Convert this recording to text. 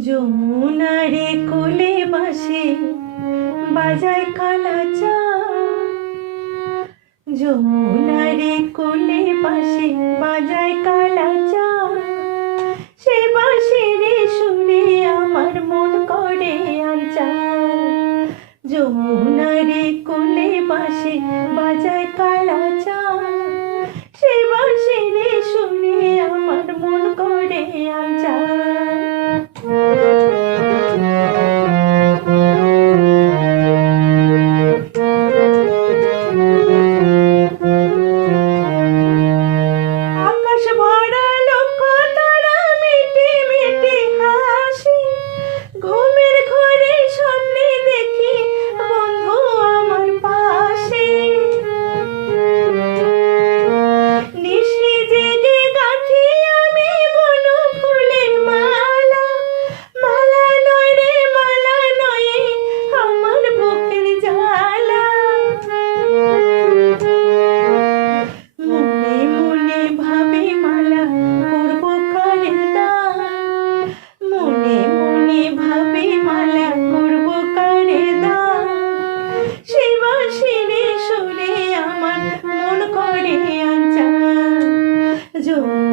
যমুনারে কোলে বাসে বাজায় কালা চা। যমুনারে কোলে বাসে বাজায় কালা চা। সে বাসে do.